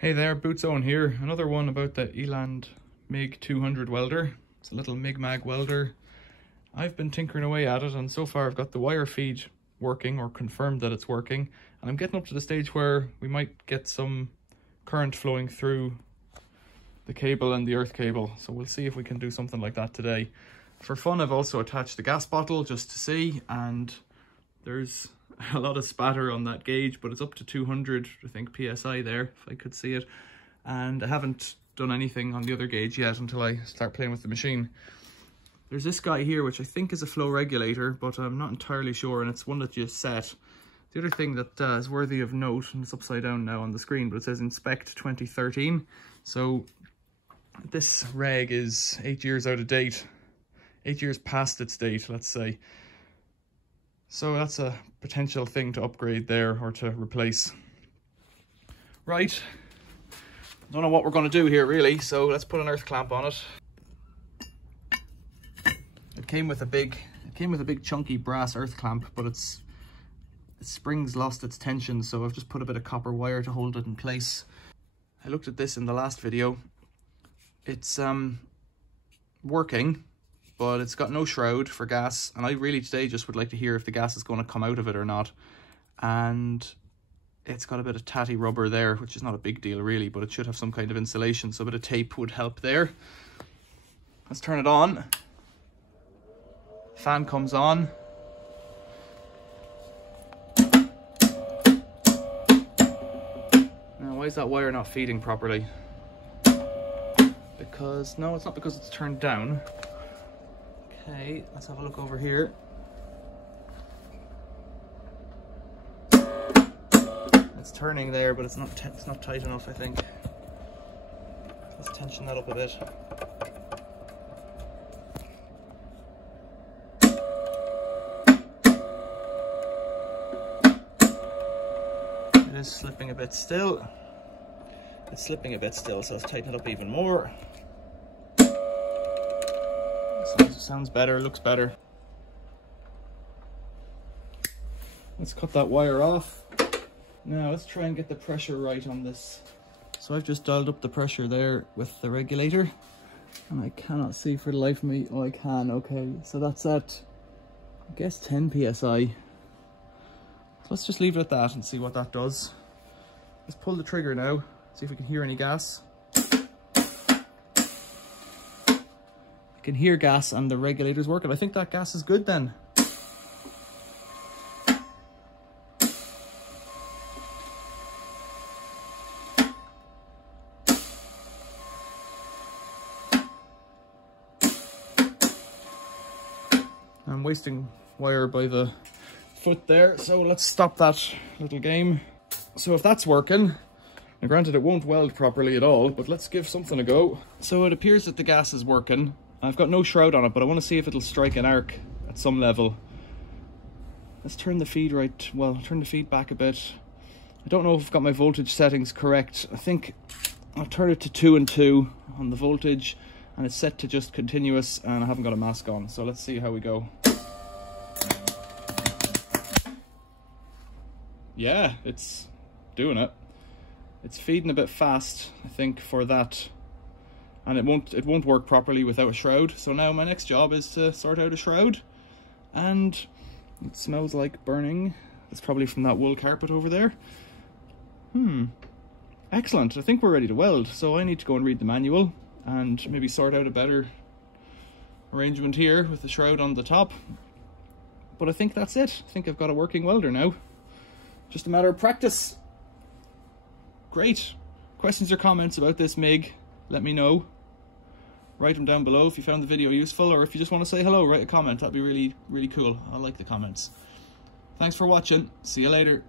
Hey there, Boots Owen here. Another one about the Eland MIG 200 welder. It's a little MIG welder. I've been tinkering away at it, and so far I've got the wire feed working, or confirmed that it's working, and I'm getting up to the stage where we might get some current flowing through the cable and the earth cable. So we'll see if we can do something like that today. For fun, I've also attached the gas bottle just to see, and there's a lot of spatter on that gauge, but it's up to 200, I think, PSI there, if I could see it. And I haven't done anything on the other gauge yet until I start playing with the machine. There's this guy here, which I think is a flow regulator, but I'm not entirely sure, and it's one that you set. The other thing that is worthy of note, and it's upside down now on the screen, but it says Inspect 2013. So this reg is 8 years out of date. 8 years past its date, let's say. So that's a potential thing to upgrade there, or to replace. Right, don't know what we're going to do here really, so let's put an earth clamp on it. It came with a big chunky brass earth clamp, but its spring's lost its tension, so I've just put a bit of copper wire to hold it in place. I looked at this in the last video. It's working, but it's got no shroud for gas, and I really today just would like to hear if the gas is going to come out of it or not. And it's got a bit of tatty rubber there, which is not a big deal really, but it should have some kind of insulation, so a bit of tape would help there. Let's turn it on. Fan comes on. Now, why is that wire not feeding properly? Because, no, it's not because it's turned down. Okay, let's have a look over here. It's turning there, but it's not tight enough, I think. Let's tension that up a bit. It is slipping a bit still. It's slipping a bit still, so let's tighten it up even more. Sounds better, looks better. Let's cut that wire off. Now let's try and get the pressure right on this. So I've just dialed up the pressure there with the regulator, and I cannot see for the life of me. Oh, I can, okay. So that's at, I guess, 10 PSI. So let's just leave it at that and see what that does. Let's pull the trigger now, see if we can hear any gas. Can hear gas and the regulator's working. I think that gas is good then. I'm wasting wire by the foot there, so let's stop that little game. So if that's working, now granted it won't weld properly at all, but let's give something a go. So it appears that the gas is working. I've got no shroud on it, but I want to see if it'll strike an arc at some level. Let's turn the feed turn the feed back a bit. I don't know if I've got my voltage settings correct. I think I'll turn it to 2 and 2 on the voltage, and it's set to just continuous, and I haven't got a mask on, so let's see how we go. Yeah, it's doing it. It's feeding a bit fast, I think, for that. And it won't work properly without a shroud. So now my next job is to sort out a shroud. And it smells like burning. It's probably from that wool carpet over there. Excellent. I think we're ready to weld. So I need to go and read the manual and maybe sort out a better arrangement here with the shroud on the top. But I think that's it. I think I've got a working welder now. Just a matter of practice. Great. Questions or comments about this MIG, let me know. Write them down below if you found the video useful, or if you just want to say hello, write a comment. That'd be really, really cool. I like the comments. Thanks for watching. See you later.